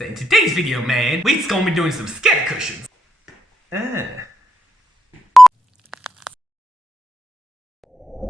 In today's video, man, we're gonna be doing some scatter cushions.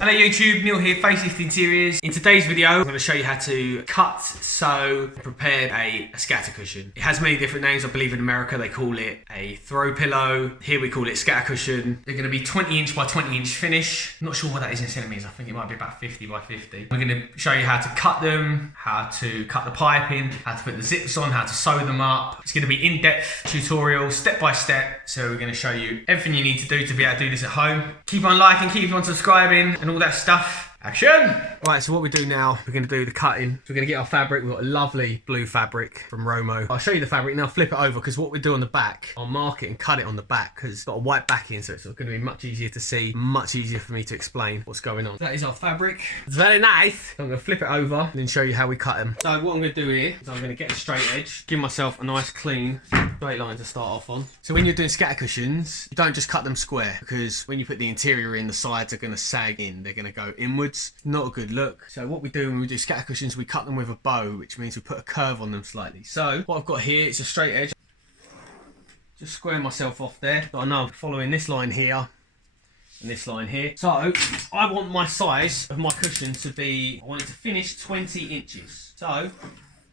Hello YouTube, Neil here, FaceliftInteriors. In today's video, I'm going to show you how to cut, sew, prepare a scatter cushion. It has many different names. I believe in America they call it a throw pillow. Here we call it scatter cushion. They're going to be 20 inch by 20 inch finish. I'm not sure what that is in centimeters. I think it might be about 50 by 50. We're going to show you how to cut them, how to cut the piping, how to put the zips on, how to sew them up. It's going to be in-depth tutorial, step by step. So we're going to show you everything you need to do to be able to do this at home. Keep on liking, keep on subscribing, and all that stuff. Action! Right, so what we do now, we're going to do the cutting. So we're going to get our fabric. We've got a lovely blue fabric from Romo. I'll show you the fabric now, flip it over, because what we do on the back, I'll mark it and cut it on the back, because it's got a white backing, so it's going to be much easier to see, much easier for me to explain what's going on. That is our fabric. It's very nice. So I'm going to flip it over and then show you how we cut them. So what I'm going to do here is I'm going to get a straight edge, give myself a nice clean straight line to start off on. So when you're doing scatter cushions, you don't just cut them square, because when you put the interior in, the sides are going to sag in. They're going to go inwards. Not a good look. So what we do when we do scatter cushions, we cut them with a bow, which means we put a curve on them slightly. So what I've got here is a straight edge. Just square myself off there. So I know I'm following this line here and this line here. So I want my size of my cushion to be, I want it to finish 20 inches. So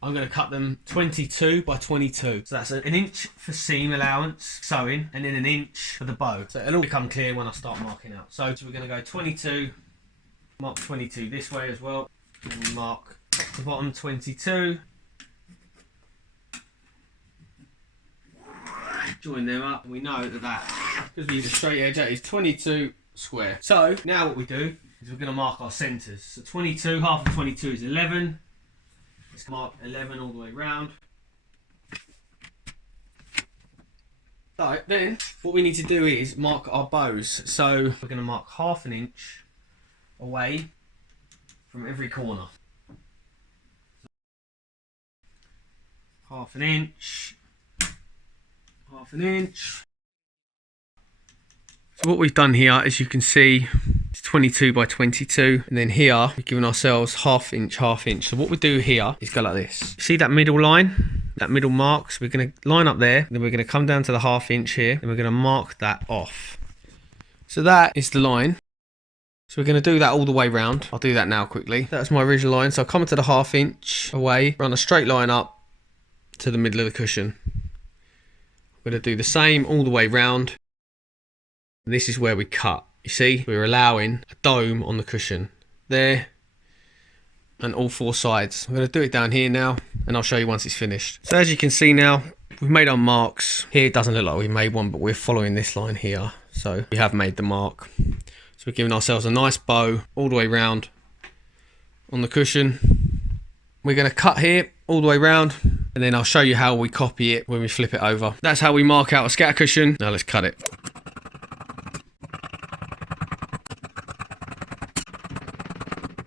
I'm going to cut them 22 by 22. So that's an inch for seam allowance, sewing, and then an inch for the bow. So it'll all become clear when I start marking out. So we're going to go 22, mark 22 this way as well, and mark top to bottom 22. Join them up, and we know that because we use a straight edge, that is 22 square. So now what we do is we're going to mark our centres. So 22, half of 22 is 11. Let's mark 11 all the way round. So then what we need to do is mark our bows. So we're going to mark half an inch away from every corner. Half an inch. Half an inch. So what we've done here, as you can see, it's 22 by 22, and then here we've given ourselves half inch, half inch. So what we do here is go like this. See that middle line, that middle mark? So we're going to line up there, then we're going to come down to the half inch here, and we're going to mark that off. So that is the line. So we're going to do that all the way round. I'll do that now quickly. That's my original line. So I'll come to the half inch away, run a straight line up to the middle of the cushion. I'm going to do the same all the way round. And this is where we cut. You see, we're allowing a dome on the cushion there and all four sides. I'm going to do it down here now, and I'll show you once it's finished. So as you can see now, we've made our marks. Here it doesn't look like we made one, but we're following this line here. So we have made the mark. So we're giving ourselves a nice bow all the way round on the cushion. We're going to cut here all the way round, and then I'll show you how we copy it when we flip it over. That's how we mark out a scatter cushion. Now let's cut it.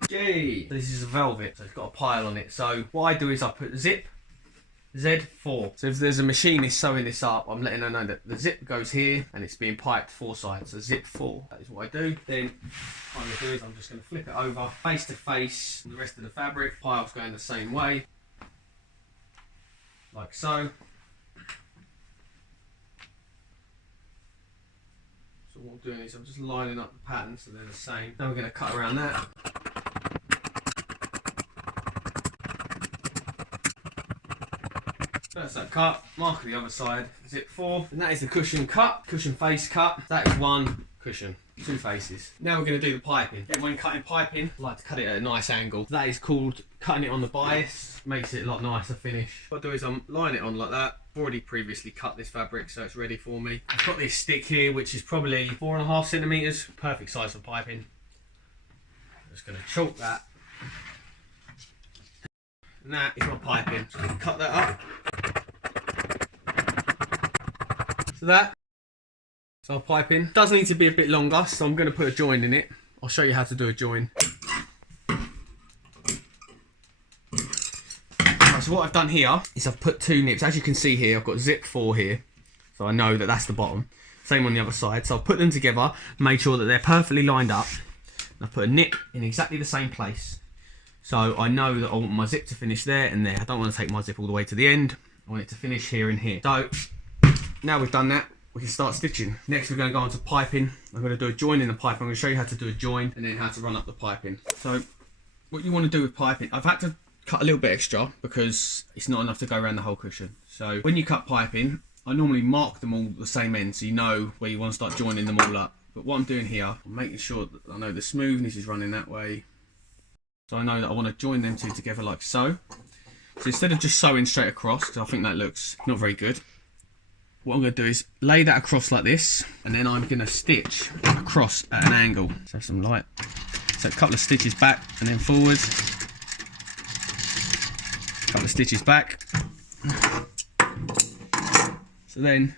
Yay! This is a velvet, so it's got a pile on it. So what I do is I put the zip, Z4. So if there's a machinist sewing this up, I'm letting her know that the zip goes here and it's being piped four sides. So zip 4, that is what I do. Then what I'm going to do is I'm just going to flip it over face to face with the rest of the fabric. Pile's going the same way, like so. So what I'm doing is I'm just lining up the patterns so they're the same. Now we're going to cut around that. That's that cut, mark the other side, zip 4, and that is the cushion cut, cushion face cut. That is one cushion, two faces. Now we're going to do the piping. When cutting piping, I like to cut it at a nice angle. That is called cutting it on the bias, makes it a lot nicer finish. What I do is I'm lining it on like that. I've already previously cut this fabric, so it's ready for me. I've got this stick here, which is probably 4.5 centimeters, perfect size for piping. I'm just going to chalk that. And that is my piping. So cut that up. So that's our piping. Does need to be a bit longer, so I'm going to put a join in it. I'll show you how to do a join. Right, so what I've done here is I've put 2 nips. As you can see here, I've got zip 4 here. So I know that that's the bottom. Same on the other side. So I've put them together, made sure that they're perfectly lined up. And I've put a nip in exactly the same place. So I know that I want my zip to finish there and there. I don't want to take my zip all the way to the end. I want it to finish here and here. So now we've done that, we can start stitching. Next we're going to go on to piping. I'm going to do a join in the pipe. I'm going to show you how to do a join and then how to run up the piping. So what you want to do with piping, I've had to cut a little bit extra because it's not enough to go around the whole cushion. So when you cut piping, I normally mark them all the same end so you know where you want to start joining them all up. But what I'm doing here, I'm making sure that I know the smoothness is running that way. So I know that I want to join them two together like so. So instead of just sewing straight across, because I think that looks not very good, what I'm going to do is lay that across like this, and then I'm going to stitch across at an angle. So some light. So a couple of stitches back and then forwards. A couple of stitches back. So then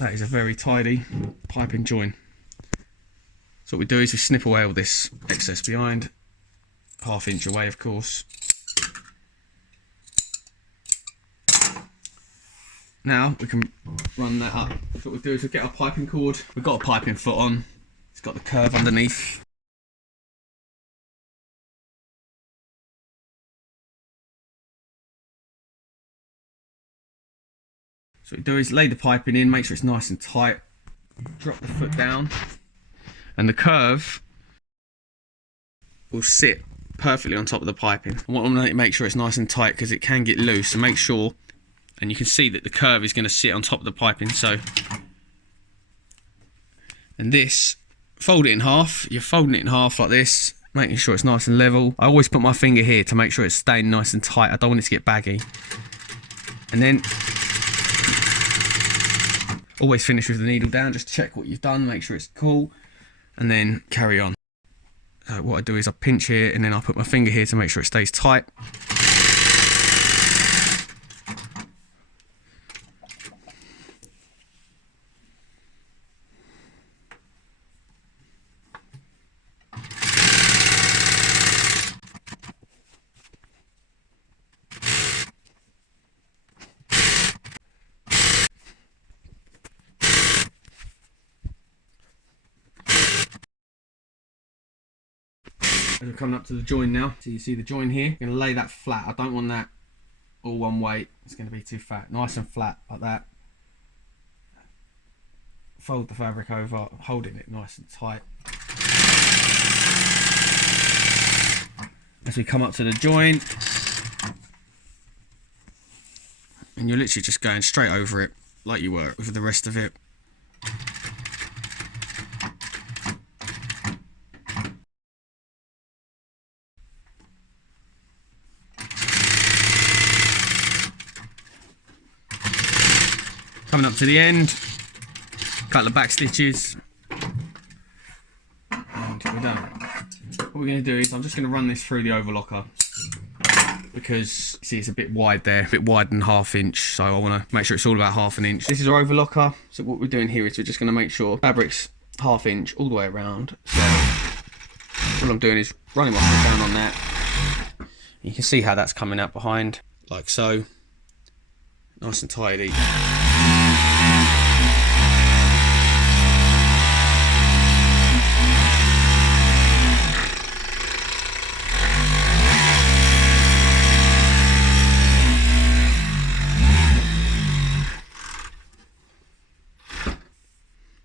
that is a very tidy piping join. So what we do is we snip away all this excess behind, 1/2 inch away of course. Now we can run that up. So what we do is we get our piping cord. We've got a piping foot on. It's got the curve underneath. So what we do is lay the piping in, make sure it's nice and tight. Drop the foot down. And the curve will sit perfectly on top of the piping. I want to make sure it's nice and tight because it can get loose. So make sure, and you can see that the curve is going to sit on top of the piping. So, and this, fold it in half. You're folding it in half like this, making sure it's nice and level. I always put my finger here to make sure it's staying nice and tight. I don't want it to get baggy. And then always finish with the needle down. Just check what you've done, make sure it's cool, and then carry on. So what I do is I pinch here and then I put my finger here to make sure it stays tight. As we're coming up to the join now, so you see the join here, I'm going to lay that flat. I don't want that all one way, it's going to be too fat. Nice and flat like that. Fold the fabric over, holding it nice and tight. As we come up to the join, and you're literally just going straight over it like you were with the rest of it. Coming up to the end, cut the back stitches, and we're done. What we're going to do is I'm just going to run this through the overlocker because see it's a bit wide there, a bit wider than 1/2 inch, so I want to make sure it's all about 1/2 inch. This is our overlocker, so what we're doing here is we're just going to make sure fabric's 1/2 inch all the way around. So what I'm doing is running my foot down on that. You can see how that's coming out behind, like so, nice and tidy.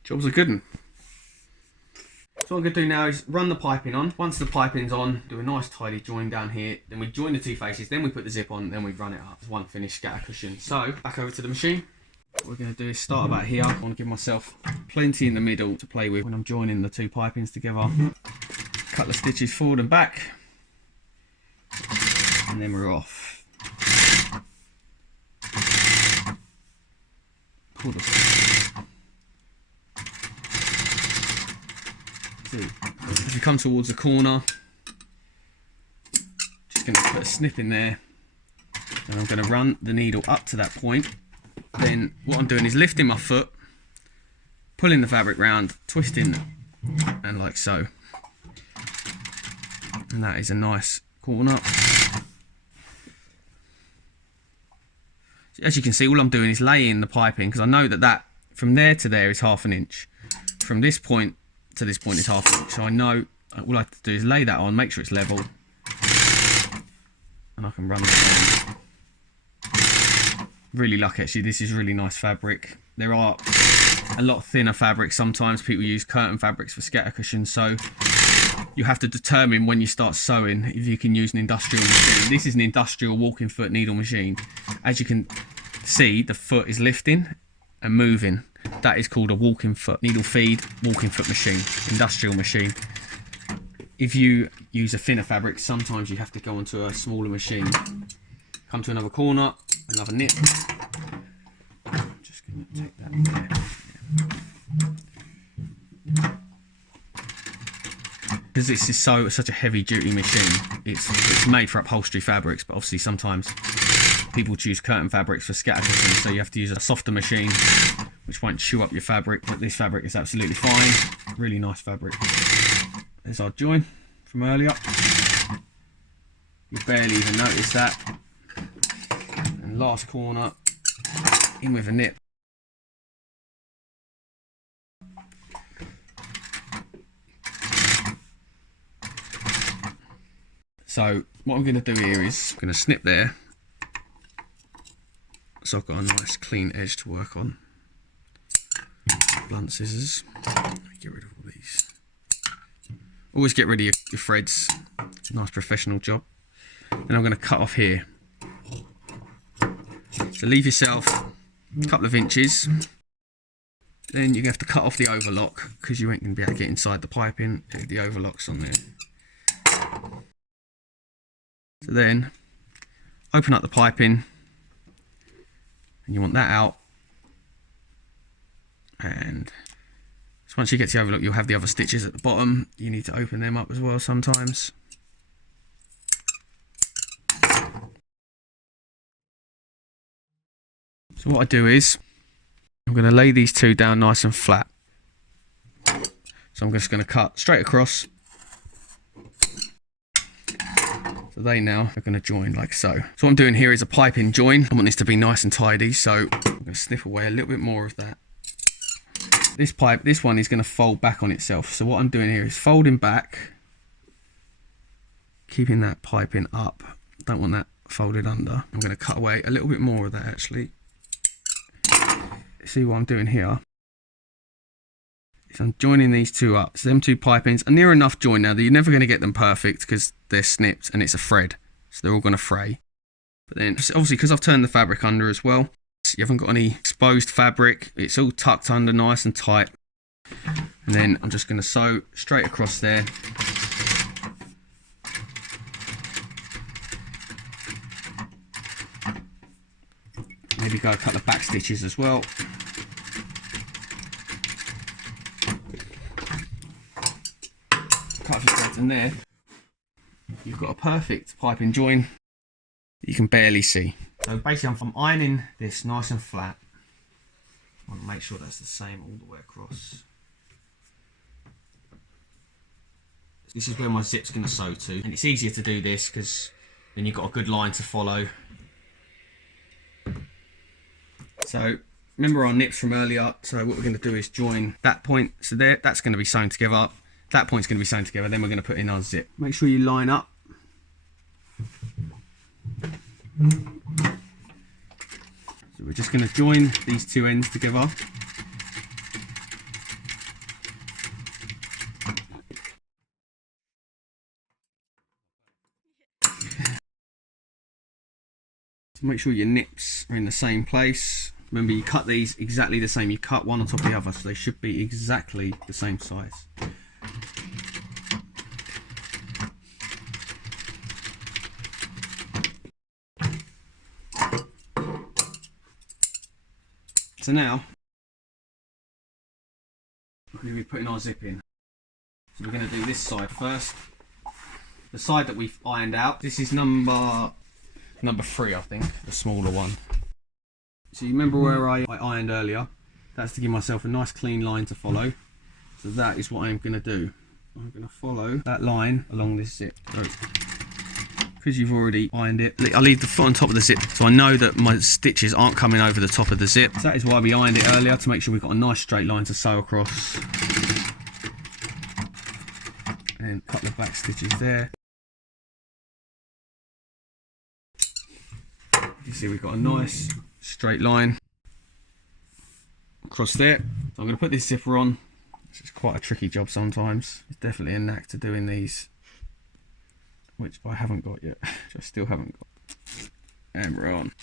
Job's a good one. So what I'm going to do now is run the piping on. Once the piping's on, do a nice tidy join down here. Then we join the two faces, then we put the zip on, then we run it up. It's one finished scatter cushion. So back over to the machine. What we're going to do is start about here. I want to give myself plenty in the middle to play with when I'm joining the two pipings together. Couple of stitches forward and back. And then we're off. Pull the as we come towards the corner, just going to put a snip in there, and I'm going to run the needle up to that point. Then what I'm doing is lifting my foot, pulling the fabric round, twisting, and like so. And that is a nice corner. So as you can see, all I'm doing is laying the piping because I know that from there to there is 1/2 inch. From this point to this point is 1/2 inch, so I know all I have to do is lay that on, make sure it's level, and I can run it on. really lucky actually. This is really nice fabric. There are a lot thinner fabrics. Sometimes people use curtain fabrics for scatter cushions, so you have to determine when you start sewing if you can use an industrial machine. This is an industrial walking foot needle machine. As you can see, the foot is lifting and moving. That is called a walking foot needle feed walking foot machine, industrial machine. If you use a thinner fabric, sometimes you have to go onto a smaller machine. Come to another corner, another nip. I'm just going to take that there. Because this is such a heavy duty machine, it's made for upholstery fabrics, but obviously sometimes people choose curtain fabrics for scatter cushions, so you have to use a softer machine which won't chew up your fabric, but this fabric is absolutely fine. Really nice fabric. There's our join from earlier. You barely even notice that. And last corner, in with a nip. So what I'm going to do here is I'm going to snip there, so I've got a nice clean edge to work on. Blunt scissors. Get rid of all these. Always get rid of your threads. Nice professional job. Then I'm going to cut off here. So leave yourself a couple of inches. Then you're going to have to cut off the overlock because you ain't going to be able to get inside the piping if the overlock's on there. So then open up the piping and you want that out, and so once you get to the overlock you'll have the other stitches at the bottom. You need to open them up as well sometimes. So what I do is I'm going to lay these two down nice and flat. So I'm just going to cut straight across. So they now are going to join like so. So what I'm doing here is a piping join. I want this to be nice and tidy, so I'm going to snip away a little bit more of that. This one is going to fold back on itself. So what I'm doing here is folding back, keeping that piping up. Don't want that folded under. I'm going to cut away a little bit more of that actually. See what I'm doing here? So I'm joining these two up. So them two pipings are near enough joined now that you're never going to get them perfect because they're snipped and it's a thread. So they're all going to fray. But then obviously because I've turned the fabric under as well, you haven't got any exposed fabric. It's all tucked under nice and tight. And then I'm just going to sew straight across there. Maybe go a couple of back stitches as well. Cut a few threads in there. You've got a perfect piping join that you can barely see. So basically I'm ironing this nice and flat. I want to make sure that's the same all the way across. This is where my zip's going to sew to, and it's easier to do this because then you've got a good line to follow. So remember our nips from earlier, so what we're going to do is join that point. So there, that's going to be sewn together. That point's going to be sewn together, then we're going to put in our zip. Make sure you line up. So we're just going to join these two ends together. So make sure your nips are in the same place. Remember, you cut these exactly the same. You cut one on top of the other, so they should be exactly the same size. So now, we're going to be putting our zip in. So we're going to do this side first. The side that we've ironed out, this is number 3, I think, the smaller one. So you remember where I ironed earlier? That's to give myself a nice clean line to follow. So that is what I'm going to do. I'm going to follow that line along this zip. So, because you've already ironed it, I'll leave the foot on top of the zip so I know that my stitches aren't coming over the top of the zip. So that is why we ironed it earlier, to make sure we've got a nice straight line to sew across. And a couple of back stitches there. You see we've got a nice straight line across there. So I'm going to put this zipper on. This is quite a tricky job sometimes. It's definitely a knack to doing these, which I haven't got yet. Which I still haven't got. And we're on.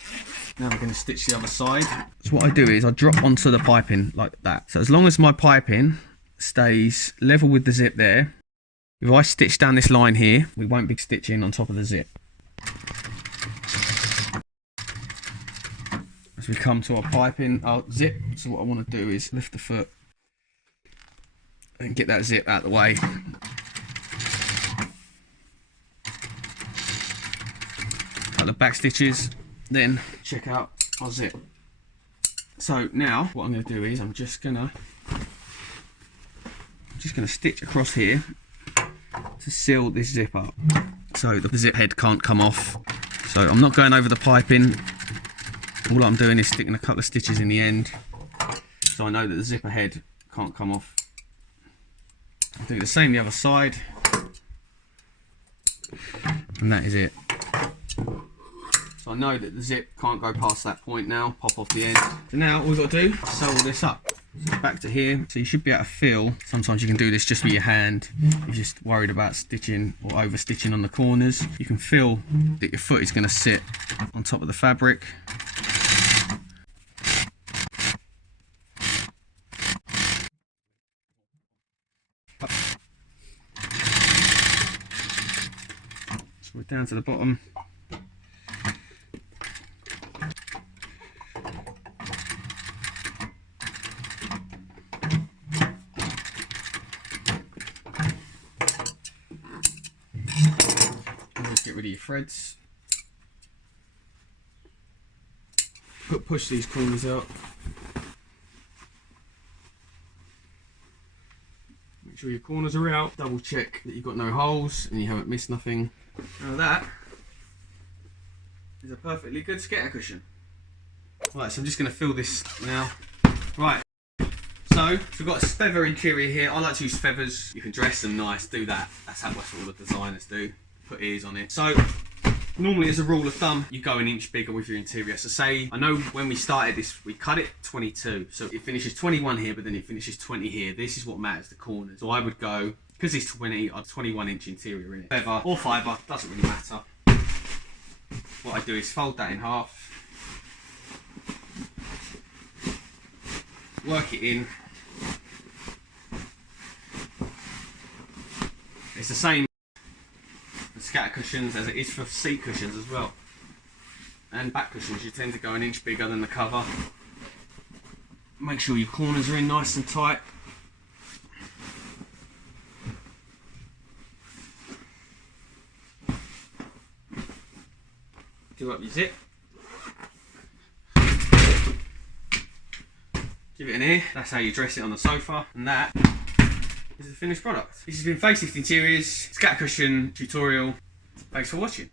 Now we're going to stitch the other side. So what I do is I drop onto the piping like that. So as long as my piping stays level with the zip there, if I stitch down this line here, we won't be stitching on top of the zip. As we come to our piping, our zip, so what I want to do is lift the foot and get that zip out of the way. Cut the back stitches, then check out our zip. So now what I'm going to do is I'm just going to stitch across here to seal this zip up, so the zip head can't come off. So I'm not going over the piping. All I'm doing is sticking a couple of stitches in the end, so I know that the zipper head can't come off. I'll do the same the other side, and that is it. So I know that the zip can't go past that point now, pop off the end. So now all we've got to do is sew all this up. So back to here, so you should be able to feel, sometimes you can do this just with your hand, you're just worried about stitching or over stitching on the corners. You can feel that your foot is going to sit on top of the fabric. So we're down to the bottom. Get rid of your threads. Push these corners out. Make sure your corners are out. Double check that you've got no holes and you haven't missed nothing. Now that is a perfectly good scatter cushion. Right, so I'm just going to fill this now. Right, so we've got a feather interior here. I like to use feathers. You can dress them nice, do that. That's what all the designers do. Put ears on it. So normally, as a rule of thumb, you go an inch bigger with your interior. So say, I know when we started this, we cut it 22. So it finishes 21 here, but then it finishes 20 here. This is what matters, the corners. So I would go, because it's 20, I'd 21-inch interior in it. Feather or fibre, doesn't really matter. What I do is fold that in half. Work it in. It's the same scatter cushions as it is for seat cushions as well, and back cushions. You tend to go an inch bigger than the cover. Make sure your corners are in nice and tight. Do up your zip, give it an ear. That's how you dress it on the sofa, and that is the finished product. This has been Facelift Interiors scatter cushion tutorial. Thanks for watching.